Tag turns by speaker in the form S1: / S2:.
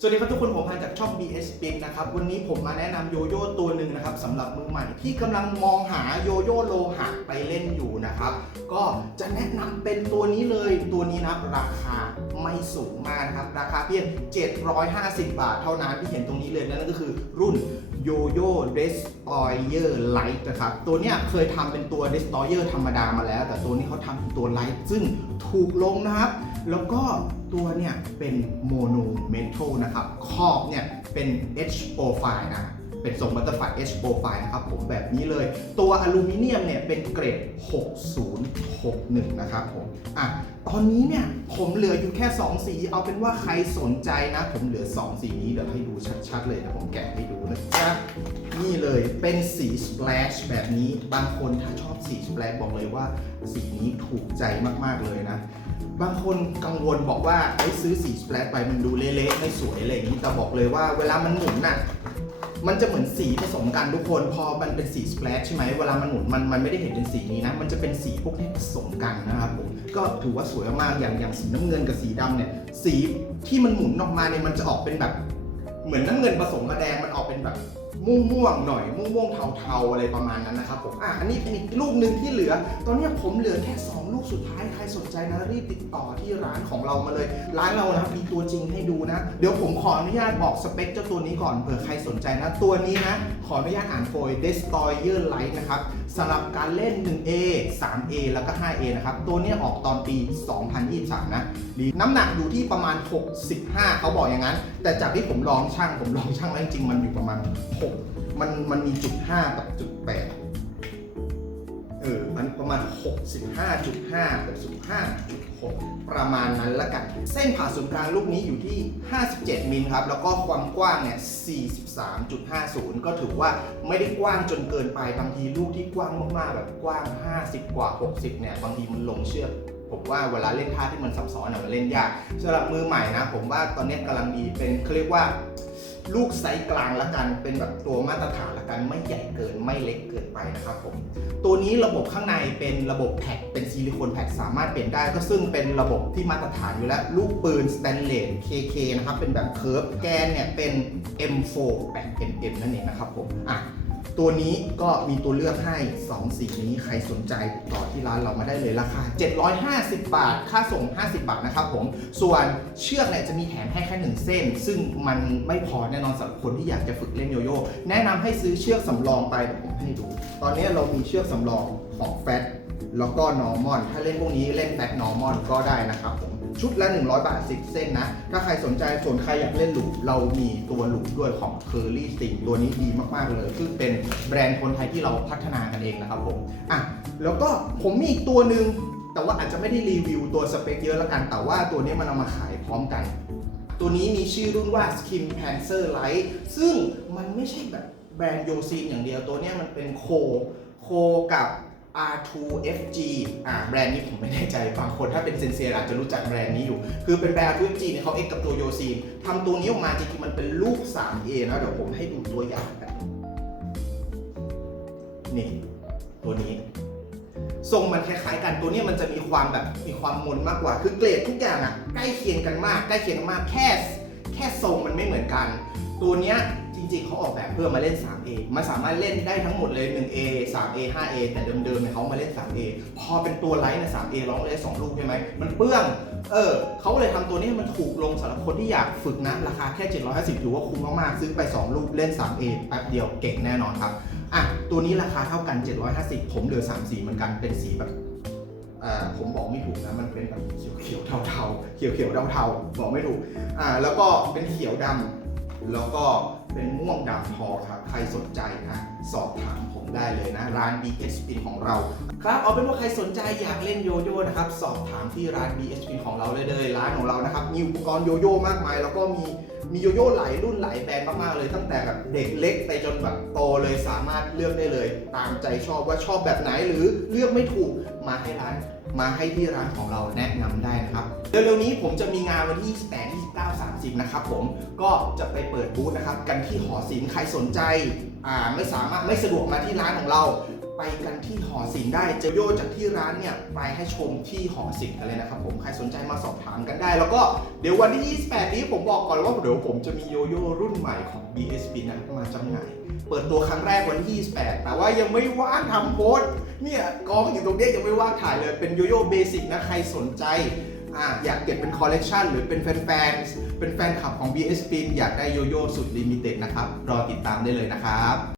S1: สวัสดีครับทุกคนผมพันจากช่อง BS p i n นะครับวันนี้ผมมาแนะนำโยโย่ตัวหนึ่งนะครับสำหรับมือใหม่ที่กำลังมองหาโยโย่โลหะไปเล่นอยู่นะครับ ก็จะแนะนำเป็นตัวนี้เลยตัวนี้นะครับราคาไม่สูงมากนะครับ ราคาเพียง 750 บาทเท่านั้นที่เห็นตรงนี้เลยนั่นก็คือรุ่น โยโย่ Destroyer Light นะครับ ตัวเนี้ยเคยทำเป็นตัว Destroyer ธรรมดามาแล้ว แต่ตัวนี้เขาทำเป็นตัว Light ซึ่งถูกลงนะครับ แล้วก็ตัวเนี่ยเป็นโมโนเมทัลนะครับ ขอบเนี่ยเป็น H profile นะ เป็นทรงบัตเตอร์ไฟ H profile นะครับผมแบบนี้เลย ตัวอลูมิเนียมเนี่ยเป็นเกรด 6061 นะครับผมอะตอนนี้เนี่ยผมเหลืออยู่แค่ 2 สี เอาเป็นว่าใครสนใจนะ ผมเหลือ 2 สีนี้เดี๋ยวให้ดูชัดๆเลยนะผมแกะให้ดูนะจ๊ะนี่เลยเป็นสีสเปลชแบบนี้บางคนถ้าชอบสีสเปลชบอกเลยว่า สีนี้ถูกใจมากๆเลยนะ บางคนกังวลบอกว่าไอ้ซื้อสีสเปรดไปมันดูเละๆไม่สวยอะไรอย่างนี้แต่บอกเลยว่าเวลามันหมุนน่ะ มันจะเหมือนสีผสมกันทุกคน พอมันเป็นสีสเปรชใช่ไหมเวลามันหมุนมันมันไม่ได้เห็นเป็นสีนี้นะ มันจะเป็นสีพวกนี้ผสมกันนะครับผมก็ถือว่าสวยมากอย่างอย่างสีน้ำเงินกับสีดำเนี่ยสีที่มันหมุนออกมาเนี่ยมันจะออกเป็นแบบ เหมือนน้ำเงินผสมกับแดงมันออกเป็นแบบ ม่วงม่วงๆหน่อยม่วงม่วงๆเทาๆอะไรประมาณนั้นนะครับผมอะอันนี้เป็นอีกลูกหนึ่งที่เหลือ ตอนนี้ผมเหลือแค่ 2 ลูกสุดท้ายใครสนใจนะรีบติดต่อที่ร้านของเรามาเลย ร้านเรานะครับมีตัวจริงให้ดูนะ เดี๋ยวผมขออนุญาตบอกสเปคเจ้าตัวนี้ก่อนเผื่อใครสนใจนะ ตัวนี้นะ ขออนุญาตอ่านโฟย Destroyer Light นะครับสำหรับการเล่น 1A 3A แล้วก็ 5A นะครับ ตัวนี้ออกตอนปี 2023 นะน้ำหนักอยู่ที่ประมาณ 65 เขาบอกอย่างนั้น แต่จากที่ผมลองช่างผมลองช่างแล้วจริงมันอยู่ประมาณ6มันมันมีจุด5กับจุด8เออ มันประมาณ 65.5 65.6 ประมาณนั้นละกัน เส้นผ่าศูนย์กลางลูกนี้อยู่ที่ 57 มิลครับ แล้วก็ความกว้างเนี่ย 43.50 ก็ถือว่าไม่ได้กว้างจนเกินไป บางทีลูกที่กว้างมากๆ แบบกว้าง 50 กว่า 60 เนี่ย บางทีมันลงเชือกผมว่าเวลาเล่นท่าที่มันซับซ้อนอะมันเล่นยากสำหรับมือใหม่นะ ผมว่าตอนนี้กำลังดีเป็นเขาเรียกว่า ลูกไซส์กลางละกันเป็นแบบตัวมาตรฐานละกันไม่ใหญ่เกินไม่เล็กเกินไปนะครับผมตัวนี้ระบบข้างในเป็นระบบแพ็คเป็นซิลิโคนแพ็คสามารถเปลี่ยนได้ก็ซึ่งเป็นระบบที่มาตรฐานอยู่แล้ว ลูกปืนสแตนเลส KK นะครับเป็นแบบเคิร์ฟแกนเนี่ยเป็น M4 8 MM นั่นเองนะครับผมอะ ตัวนี้ก็มีตัวเลือกให้ 2 สีนี้ใครสนใจติดต่อที่ร้านเรามาได้เลยราคา 750 บาท ค่าส่ง 50 บาทนะครับผม ส่วนเชือกเนี่ยจะมีแถมให้แค่หนึ่งเส้น ซึ่งมันไม่พอแน่นอนสำหรับคนที่อยากจะฝึกเล่นโยโย่แนะนำให้ซื้อเชือกสำรองไปเดี๋ยวผมให้ดู ตอนนี้เรามีเชือกสำรองของแฟต แล้วก็นอร์มอนถ้าเล่นพวกนี้เล่นแฟตนอร์มอนก็ได้นะครับผมชุดละ 100 บาท 10 เส้นนะ ถ้าใครสนใจส่วนใครอยากเล่นหลูเรามีตัวหลูด้วยของ c u r r y s t i n g ตัวนี้ดีมากๆเลย ซึ่งเป็นแบรนด์คนไทยที่เราพัฒนากันเองนะครับผมอะแล้วก็ผมมีอีกตัวหนึ่งแต่ว่าอาจจะไม่ได้รีวิวตัวสเปคเยอะละกัน แต่ว่าตัวนี้มันเอามาขายพร้อมกัน ตัวนี้มีชื่อรุ่นว่า Skim Panzer Light ซึ่งมันไม่ใช่แบบแบรนด์โยซีนอย่างเดียวตัวนี้มันเป็นโค โคกับ R2FG อ่าแบรนด์นี้ผมไม่แน่ใจบางคนถ้าเป็นเซนเซียอาจจะรู้จักแบรนด์นี้อยู่ คือเป็นแบรนด์ R2FG เนี่ยเขาเอกกับตัวโยซีนทำตัวนี้ออกมาจริงๆมันเป็นลูก 3A นะเดี๋ยวผมให้ดูตัวอย่างกันนี่ตัวนี้ทรงมันคล้ายๆกันตัวนี้มันจะมีความแบบมีความมนมากกว่า คือเกรดทุกอย่างอะใกล้เคียงกันมาก ใกล้เคียงมากแค่แค่ทรงมันไม่เหมือนกัน ตัวเนี้ย จริงๆเขาออกแบบเพื่อมาเล่น 3A มันสามารถเล่นได้ทั้งหมดเลย 1A 3A 5A แต่เดิมๆเนี่ยเขามาเล่น 3A พอเป็นตัวไลท์ใน 3A ร้องเลย2ลูกใช่ไหม มันเปื้อง เออเขาเลยทำตัวนี้ให้มันถูกลงสำหรับคนที่อยากฝึกนะ ราคาแค่ 750ถือว่าคุ้มมากๆ ซื้อไป 2 ลูกเล่น 3A แป๊บเดียวเก่งแน่นอนครับ อะ ตัวนี้ราคาเท่ากัน 750 ผมเหลือ3สีเหมือนกันเป็นสีแบบอ่าผมบอกไม่ถูกนะ มันเป็นแบบเขียวเขียวๆเทาๆเขียวเขียวๆเทาๆบอกไม่ถูก อ่า แล้วก็เป็นเขียวดำแล้วก็ เป็นม่วงดำทองครับ ใครสนใจนะสอบถามผมได้เลยนะ ร้าน BH Spin ของเรา ครับเอาเป็นว่าใครสนใจอยากเล่นโยโย่นะครับ สอบถามที่ร้าน BH Spin ของเราเลยเลยร้านของเรานะครับ มีอุปกรณ์โยโย่มากมาย แล้วก็มี มีโยโย่หลายรุ่นหลายแบรนด์มากๆเลย ตั้งแต่แบบเด็กเล็กไปจนแบบโตเลยสามารถเลือกได้เลย ตามใจชอบว่าชอบแบบไหนหรือเลือกไม่ถูกมาให้ร้าน มาให้ที่ร้านของเราแนะนำได้นะครับเร็วๆนี้ผมจะมีงานวันที่28 29 30 นะครับผมก็จะไปเปิดบูธนะครับ กันที่หอศิลป์ใครสนใจอ่าไม่สามารถไม่สะดวกมาที่ร้านของเรา ไปกันที่หอศิลป์ได้เจอโยจากที่ร้านเนี่ยไปให้ชมที่หอศิลป์กันเลยนะครับผมใครสนใจมาสอบถามกันได้ แล้วก็เดี๋ยววันที่ 28 นี้ผมบอกก่อนว่าเดี๋ยวผมจะมีโยโย่รุ่นใหม่ของ BSP นะมาจำหน่ายเปิดตัวครั้งแรกวันที่ 28 แต่ว่ายังไม่ว่างทำโพสเนี่ยกองอยู่ตรงนี้ยังไม่ว่างถ่ายเลยเป็นโยโย่เบสิกนะใครสนใจออยากเก็บเป็นคอลเลกชันหรือเป็นแฟนๆเป็นแฟนคลับของ BSP อยากได้โยโย่สุดลิมิเต็ดนะครับ รอติดตามได้เลยนะครับ